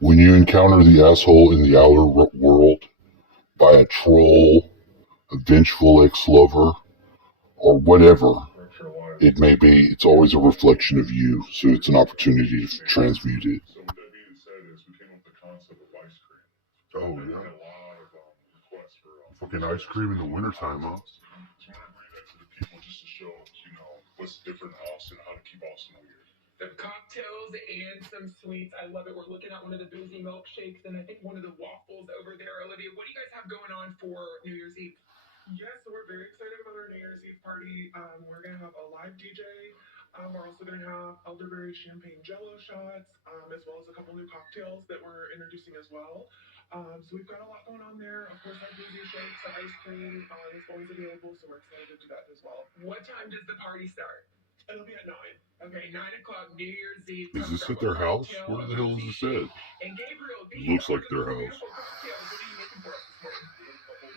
When you encounter the asshole in the outer world by a troll, a vengeful ex-lover, or whatever it may be, it's always a reflection of you. So it's an opportunity to transmute it. So with that being said, is we came up with the concept of ice cream. Oh yeah. A lot of requests for fucking ice cream in the wintertime, huh? So I want to bring that to the people just to show, what's different in Austin, how to keep Austin weird. Some cocktails and some sweets. I love it. We're looking at one of the boozy milkshakes and I think one of the waffles over there. Olivia, what do you guys have going on for New Year's Eve? Yes, so we're very excited about our New Year's Eve party. We're going to have a live DJ. We're also going to have elderberry champagne jello shots, as well as a couple new cocktails that we're introducing as well. So we've got a lot going on there. Of course, our boozy shakes, our ice cream is always available, so we're excited to do that as well. What time does the party start? It'll be at 9. Okay, 9 o'clock, New Year's Eve. Is this at their house? Where the hell is this at? And Gabriel, it looks like their house. Beautiful cocktails. What are you making for us this morning?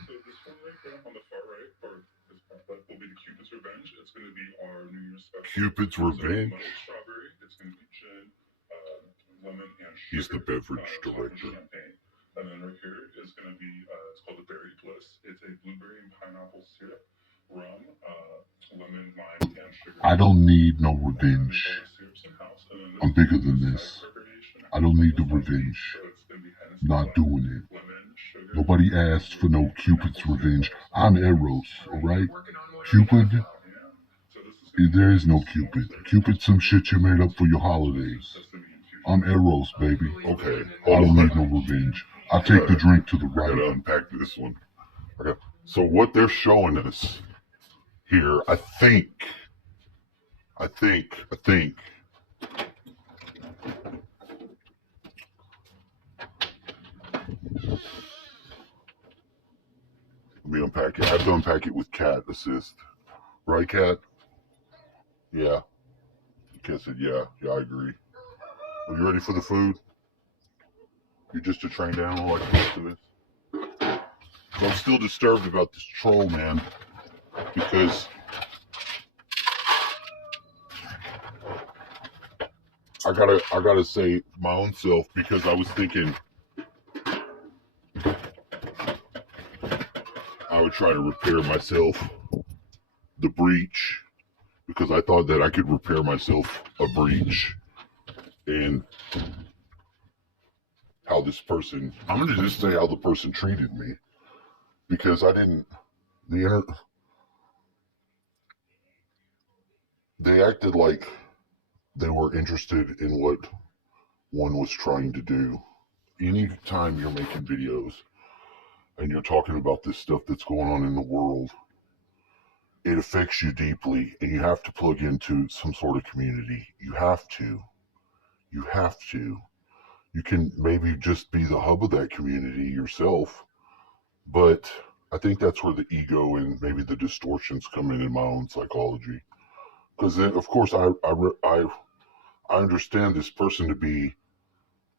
So this one right there on the far right, or this part, that will be the Cupid's Revenge. It's going to be our New Year's special. Cupid's Revenge? So, strawberry. It's going to be gin, lemon, and sugar. He's the beverage director. Champagne. And then right here is going to be, it's called the Berry Bliss. It's a blueberry and pineapple syrup, rum, lemon, lime, and sugar. I don't need no revenge. I'm bigger than this. I don't need the revenge. Not doing it. Nobody asked for no Cupid's Revenge. I'm Eros, alright? Cupid? There is no Cupid. Cupid's some shit you made up for your holidays. I'm Eros, baby. Okay. I don't need no revenge. I take the drink to the I right. gotta unpack this one. Okay. So what they're showing us here, I think. Let me unpack it. I have to unpack it with cat assist. Right, cat? Yeah. Cat said, yeah, I agree. Are you ready for the food? You're just a trained animal like most of us. So I'm still disturbed about this troll, man. Because I gotta say my own self, because I was thinking I would try to repair myself the breach, because I thought that I could repair myself a breach. And how this person, I'm gonna just say how the person treated me, because I didn't, they acted like they were interested in what one was trying to do. Anytime you're making videos and you're talking about this stuff that's going on in the world, it affects you deeply, and you have to plug into some sort of community. You have to. You can maybe just be the hub of that community yourself, but I think that's where the ego and maybe the distortions come in my own psychology. Because then, of course, I understand this person to be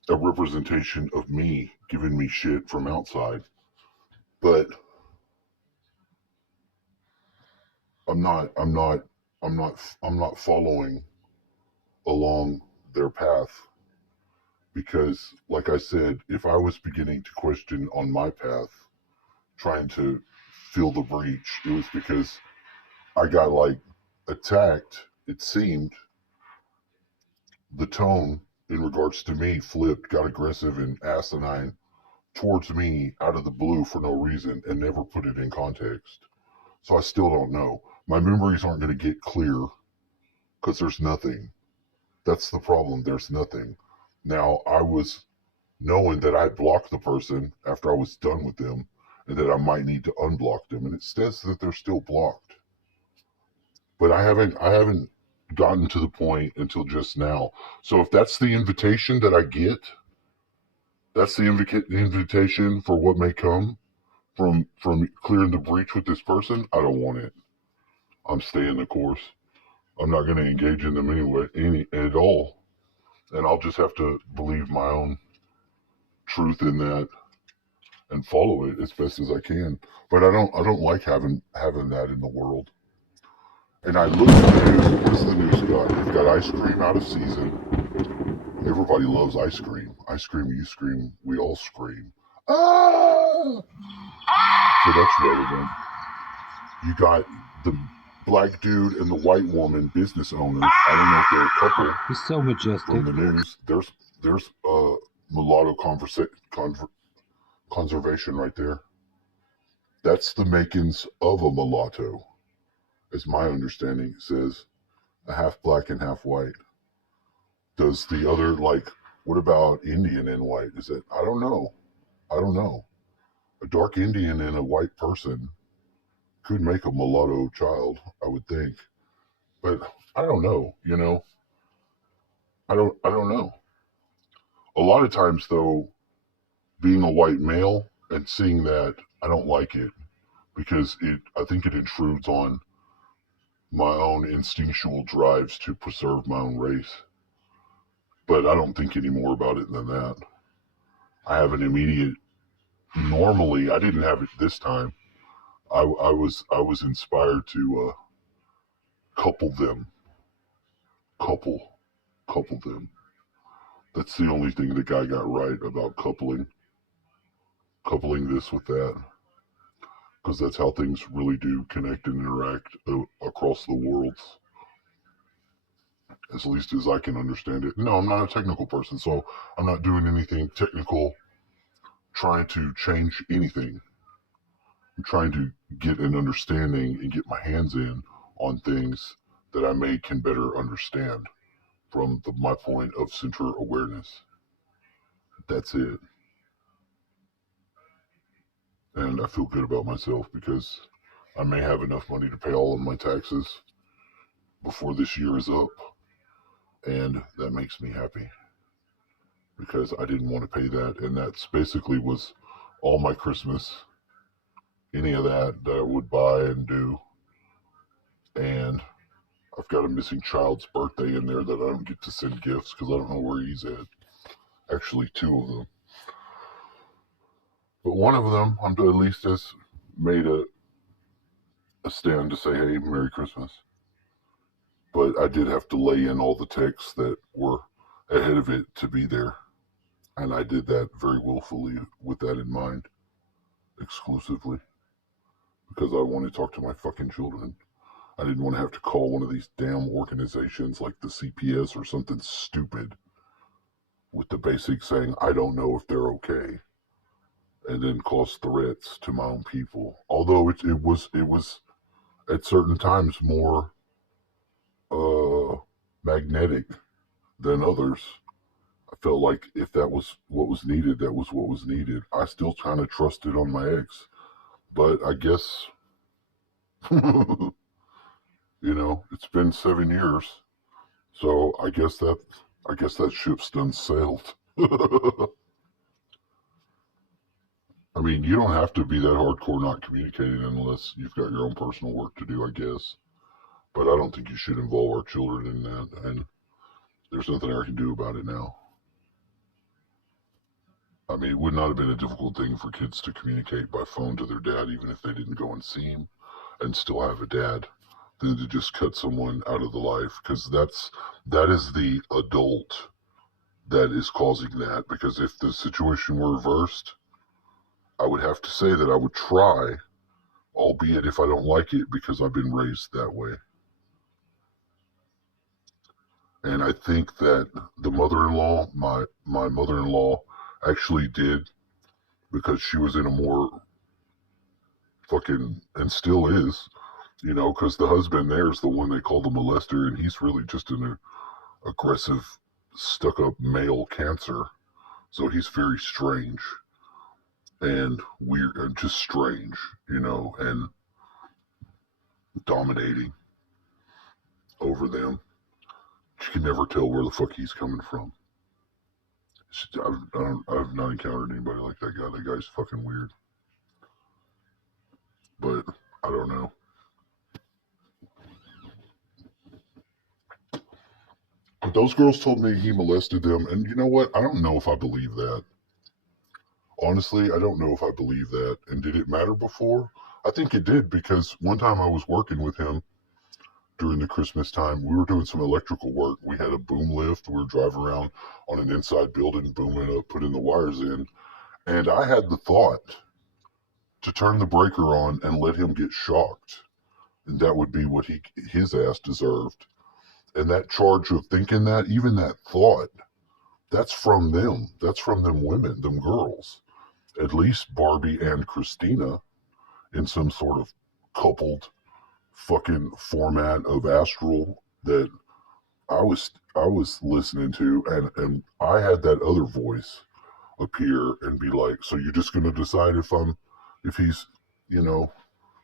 a representation of me, giving me shit from outside, but I'm not following along their path, because, like I said, if I was beginning to question on my path, trying to fill the breach, it was because I got attacked. It seemed the tone in regards to me flipped, got aggressive and asinine towards me out of the blue for no reason, and never put it in context. So I still don't know. My memories aren't going to get clear because there's nothing. That's the problem. There's nothing. Now, I was knowing that I blocked the person after I was done with them, and that I might need to unblock them, and it says that they're still blocked. But I haven't gotten to the point until just now. So if that's the invitation that I get, that's the invitation for what may come from clearing the breach with this person, I don't want it. I'm staying the course. I'm not going to engage in them anyway, at all. And I'll just have to believe my own truth in that and follow it as best as I can. But I don't like having that in the world. And I look at the news. What's the news got? They've got ice cream out of season. Everybody loves ice cream. I scream, you scream, we all scream. Ah! So that's relevant. You got the black dude and the white woman business owners. I don't know if they're a couple He's so majestic. from the news. There's mulatto conservation right there. That's the makings of a mulatto, as my understanding. It says a half black and half white. Does the other, like, what about Indian and white? Is it? I don't know. I don't know. A dark Indian and a white person could make a mulatto child, I would think. But I don't know, you know. I don't know. A lot of times though, being a white male and seeing that, I don't like it because I think it intrudes on my own instinctual drives to preserve my own race. But I don't think any more about it than that. I have an immediate. Normally, I didn't have it this time. I was inspired to couple them, couple them. That's the only thing the guy got right about coupling this with that, because that's how things really do connect and interact across the worlds, as least as I can understand it. No, I'm not a technical person, so I'm not doing anything technical, trying to change anything. I'm trying to get an understanding and get my hands in on things that I can better understand from my point of center awareness. That's it. And I feel good about myself because I may have enough money to pay all of my taxes before this year is up. And that makes me happy because I didn't want to pay that. And that's basically was all my Christmas, any of that I would buy and do. And I've got a missing child's birthday in there that I don't get to send gifts because I don't know where he's at. Actually, two of them. But one of them, I'm at least has made a stand to say, hey, Merry Christmas. But I did have to lay in all the texts that were ahead of it to be there. And I did that very willfully with that in mind, exclusively. Because I want to talk to my fucking children. I didn't want to have to call one of these damn organizations like the CPS or something stupid with the basic saying, I don't know if they're okay. And then cause threats to my own people. Although it was at certain times more magnetic than others. I felt like if that was what was needed, that was what was needed. I still kind of trusted on my ex, but I guess, you know, it's been 7 years, so I guess that ship's done sailed. I mean, you don't have to be that hardcore not communicating unless you've got your own personal work to do, I guess. But I don't think you should involve our children in that, and there's nothing I can do about it now. I mean, it would not have been a difficult thing for kids to communicate by phone to their dad, even if they didn't go and see him and still have a dad, than to just cut someone out of the life, because that is the adult that is causing that. Because if the situation were reversed, I would have to say that I would try, albeit if I don't like it, because I've been raised that way. And I think that the mother-in-law, my mother-in-law, actually did, because she was in a more fucking, and still is, you know, because the husband there is the one they call the molester, and he's really just an aggressive, stuck-up male cancer. So he's very strange and weird, and just strange, you know, and dominating over them. You can never tell where the fuck he's coming from. I've not encountered anybody like that guy. That guy's fucking weird. But I don't know. But those girls told me he molested them, and you know what? I don't know if I believe that. Honestly, I don't know if I believe that. And did it matter before? I think it did, because one time I was working with him during the Christmas time. We were doing some electrical work. We had a boom lift. We were driving around on an inside building, booming up, putting the wires in. And I had the thought to turn the breaker on and let him get shocked. And that would be what his ass deserved. And that charge of thinking that, even that thought, that's from them. That's from them women, them girls. At least Barbie and Christina in some sort of coupled fucking format of astral that I was listening to, and I had that other voice appear and be like, so you're just gonna decide if he's, you know,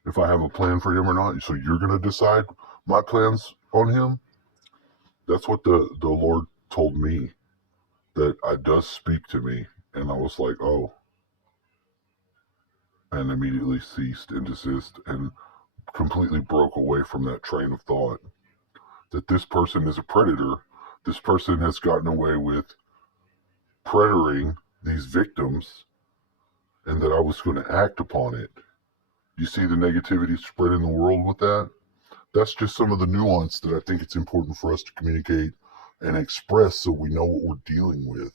if I have a plan for him or not. So you're gonna decide my plans on him. That's what the Lord told me, that I does speak to me, and I was like, oh, and immediately ceased and desist and completely broke away from that train of thought that this person is a predator. This person has gotten away with predating these victims, and that I was going to act upon it. You see the negativity spread in the world with that? That's just some of the nuance that I think it's important for us to communicate and express so we know what we're dealing with.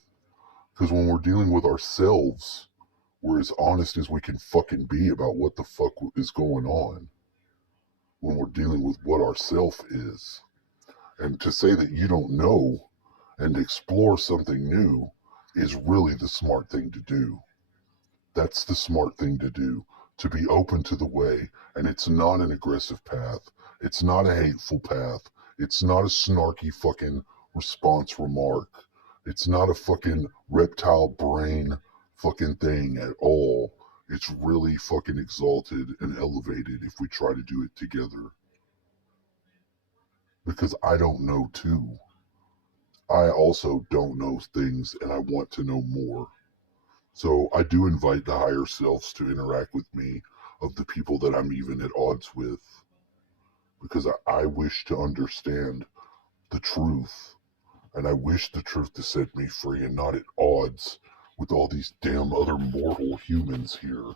Because when we're dealing with ourselves, we're as honest as we can fucking be about what the fuck is going on when we're dealing with what our self is. And to say that you don't know and explore something new is really the smart thing to do. That's the smart thing to do, to be open to the way. And it's not an aggressive path. It's not a hateful path. It's not a snarky fucking response remark. It's not a fucking reptile brain fucking thing at all. It's really fucking exalted and elevated if we try to do it together. Because I don't know too. I also don't know things and I want to know more. So I do invite the higher selves to interact with me, of the people that I'm even at odds with, because I wish to understand the truth, and I wish the truth to set me free and not at odds with all these damn other mortal humans here.